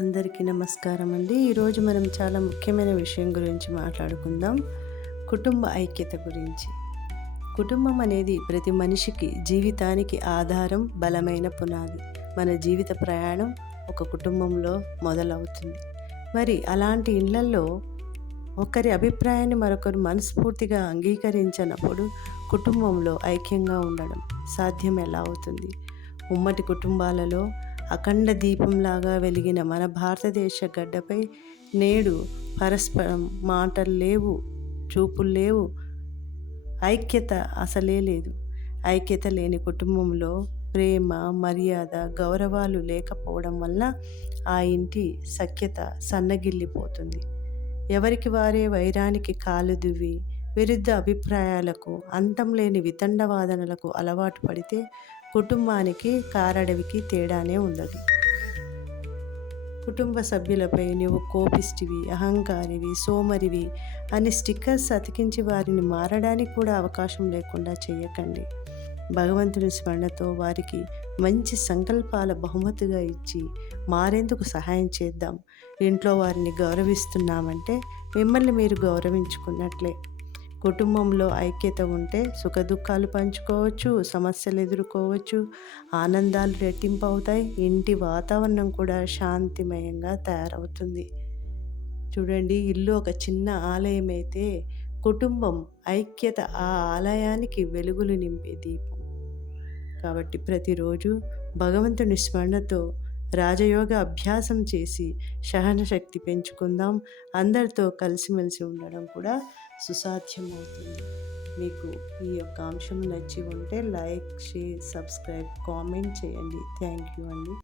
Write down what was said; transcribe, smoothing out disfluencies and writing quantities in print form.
అందరికీ నమస్కారం అండి. ఈరోజు మనం చాలా ముఖ్యమైన విషయం గురించి మాట్లాడుకుందాం. కుటుంబ ఐక్యత గురించి. కుటుంబం అనేది ప్రతి మనిషికి జీవితానికి ఆధారం, బలమైన పునాది. మన జీవిత ప్రయాణం ఒక కుటుంబంలో మొదలవుతుంది. మరి అలాంటి ఇళ్లల్లో ఒకరి అభిప్రాయాన్ని మరొకరు మనస్ఫూర్తిగా అంగీకరించినప్పుడు కుటుంబంలో ఐక్యంగా ఉండడం సాధ్యం ఎలా అవుతుంది? ఉమ్మడి కుటుంబాలలో అఖండ దీపంలాగా వెలిగిన మన భారతదేశ గడ్డపై నేడు పరస్పరం మాటలు లేవు, చూపులు లేవు, ఐక్యత అసలే లేదు. ఐక్యత లేని కుటుంబంలో ప్రేమ, మర్యాద, గౌరవాలు లేకపోవడం వల్ల ఆ ఇంటి సఖ్యత సన్నగిల్లిపోతుంది. ఎవరికి వారే వైరానికి కాలు దువ్వి విరుద్ధ అభిప్రాయాలకు, అంతం లేని వితండవాదనలకు అలవాటు పడితే కుటుంబానికి కారడవికి తేడానే ఉండదు. కుటుంబ సభ్యులపై నువ్వు కోపిష్టివి, అహంకారివి, సోమరివి అని స్టిక్కర్స్ అతికించి వారిని మారడానికి కూడా అవకాశం లేకుండా చేయకండి. భగవంతుని స్మరణతో వారికి మంచి సంకల్పాల బహుమతిగా ఇచ్చి మారేందుకు సహాయం చేద్దాం. ఇంట్లో వారిని గౌరవిస్తున్నామంటే మిమ్మల్ని మీరు గౌరవించుకున్నట్లే. కుటుంబంలో ఐక్యత ఉంటే సుఖదుఖాలు పంచుకోవచ్చు, సమస్యలు ఎదుర్కోవచ్చు, ఆనందాలు రెట్టింపు అవుతాయి, ఇంటి వాతావరణం కూడా శాంతిమయంగా తయారవుతుంది. చూడండి, ఇల్లు ఒక చిన్న ఆలయం అయితే కుటుంబం ఐక్యత ఆ ఆలయానికి వెలుగులు నింపే దీపం. కాబట్టి ప్రతిరోజు భగవంతుని స్మరణతో రాజయోగ అభ్యాసం చేసి సహనశక్తి పెంచుకుందాం. అందరితో కలిసిమెలిసి ఉండడం కూడా సుసాధ్యమవుతుంది. మీకు ఈ యొక్క అంశం నచ్చి ఉంటే లైక్, షేర్, సబ్స్క్రైబ్, కామెంట్ చేయండి. థ్యాంక్ యూ అండి.